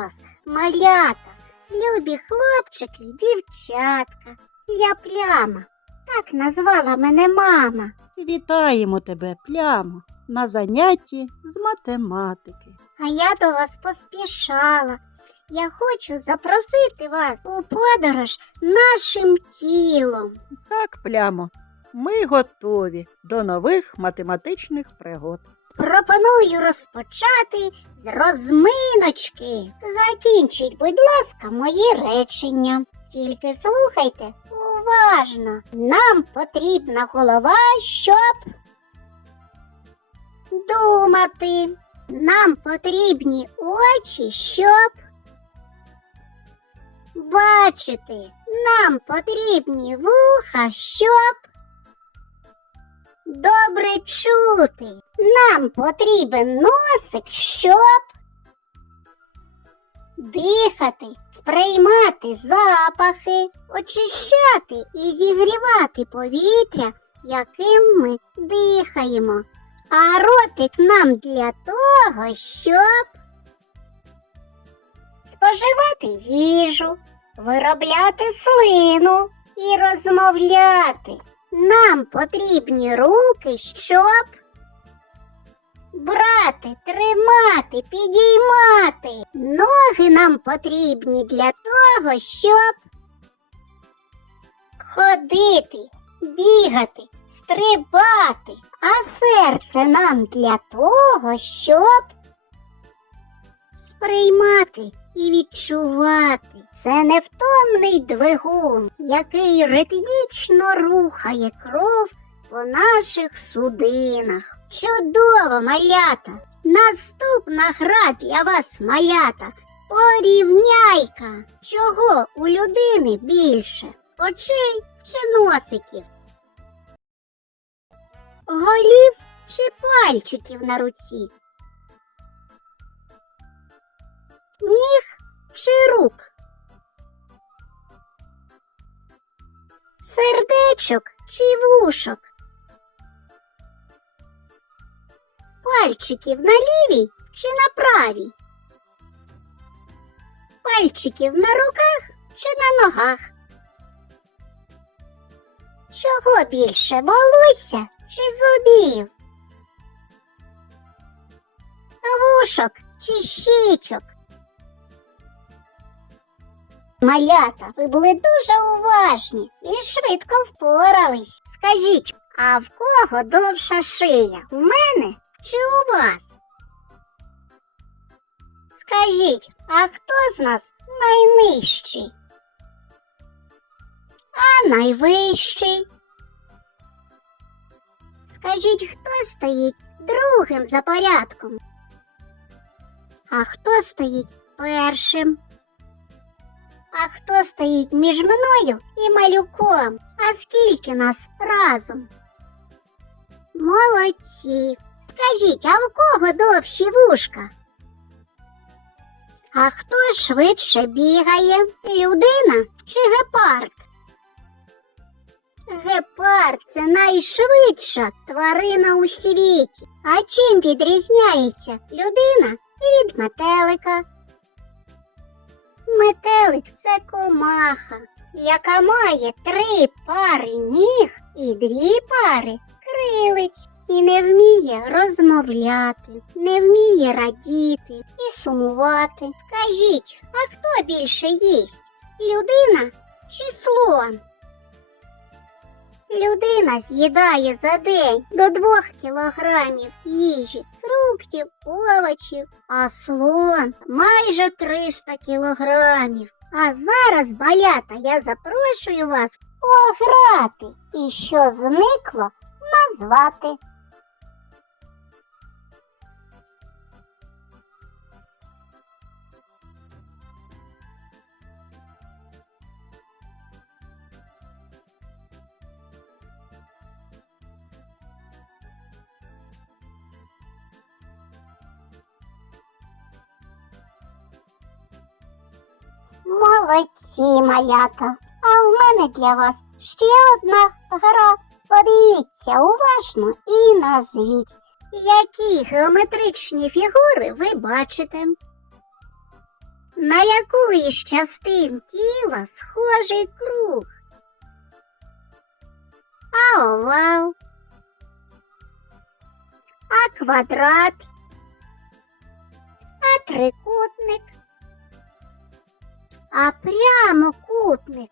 вас, малята, любі хлопчики й дівчатка. Я пляма. Так назвала мене мама. Вітаємо тебе, плямо, на занятті з математики. А я до вас поспішала. Я хочу запросити вас у подорож нашим тілом. Так, плямо, ми готові до нових математичних пригод. Пропоную розпочати з розминочки. Закінчіть, будь ласка, мої речення. Тільки слухайте уважно. Нам потрібна голова, щоб думати. Нам потрібні очі, щоб бачити. Нам потрібні вуха, щоб добре чути. Нам потрібен носик, щоб дихати, сприймати запахи, очищати і зігрівати повітря, яким ми дихаємо. А ротик нам для того, щоб споживати їжу, виробляти слину і розмовляти. Нам потрібні руки, щоб брати, тримати, підіймати. Ноги нам потрібні для того, щоб ходити, бігати, стрибати. А серце нам для того, щоб сприймати і відчувати. Це невтомний двигун, який ритмічно рухає кров по наших судинах. Чудово, малята! Наступна гра для вас, малята. Порівняйка, чого у людини більше очей чи носиків? Голів чи пальчиків на руці? Ніг чи рук? Сердечок чи вушок? Пальчиків на лівій чи на правій? Пальчиків на руках чи на ногах? Чого більше волосся чи зубів? Вушок чи щічок? Малята, ви були дуже уважні і швидко впорались. Скажіть, а в кого довша шия? В мене чи у вас? Скажіть, а хто з нас найнижчий? А найвищий? Скажіть, хто стоїть другим за порядком? А хто стоїть першим? А хто стоїть між мною і малюком? А скільки нас разом? Молодці. Скажіть, а в кого довші вушка? А хто швидше бігає? Людина чи гепард? Гепард це найшвидша тварина у світі. А чим відрізняється людина від метелика? Метелик це комаха, яка має три пари ніг і дві пари крилиць. І не вміє розмовляти, не вміє радіти і сумувати. Скажіть, а хто більше їсть? Людина чи слон? Людина з'їдає за день до двох кілограмів їжі, фруктів, овочів, а слон майже 300 кілограмів. А зараз, балята, я запрошую вас пограти і що зникло назвати. Молодці, малята. А в мене для вас ще одна гра. Подивіться уважно і назвіть, які геометричні фігури ви бачите. На яку із частин тіла схожий круг? А овал? А квадрат? А трикутник? А прямокутник?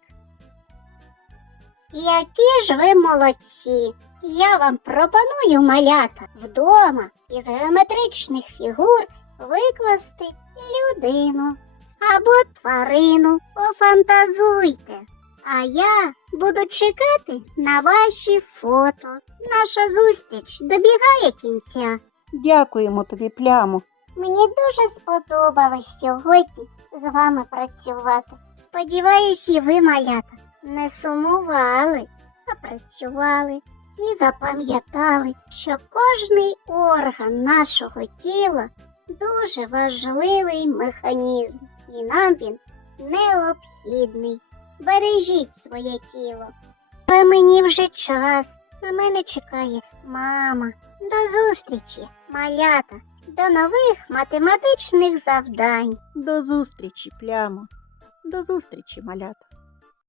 Які ж ви молодці! Я вам пропоную малята вдома із геометричних фігур викласти людину або тварину. Пофантазуйте. А я буду чекати на ваші фото. Наша зустріч добігає кінця. Дякуємо тобі, плямо. Мені дуже сподобалось сьогодні з вами працювати. Сподіваюсь, і ви, малята, не сумували, а працювали і запам'ятали, що кожний орган нашого тіла дуже важливий механізм, і нам він необхідний. Бережіть своє тіло. А мені вже час. На мене чекає мама. До зустрічі, малята, до нових математичних завдань. До зустрічі, плямо. До зустрічі, малята.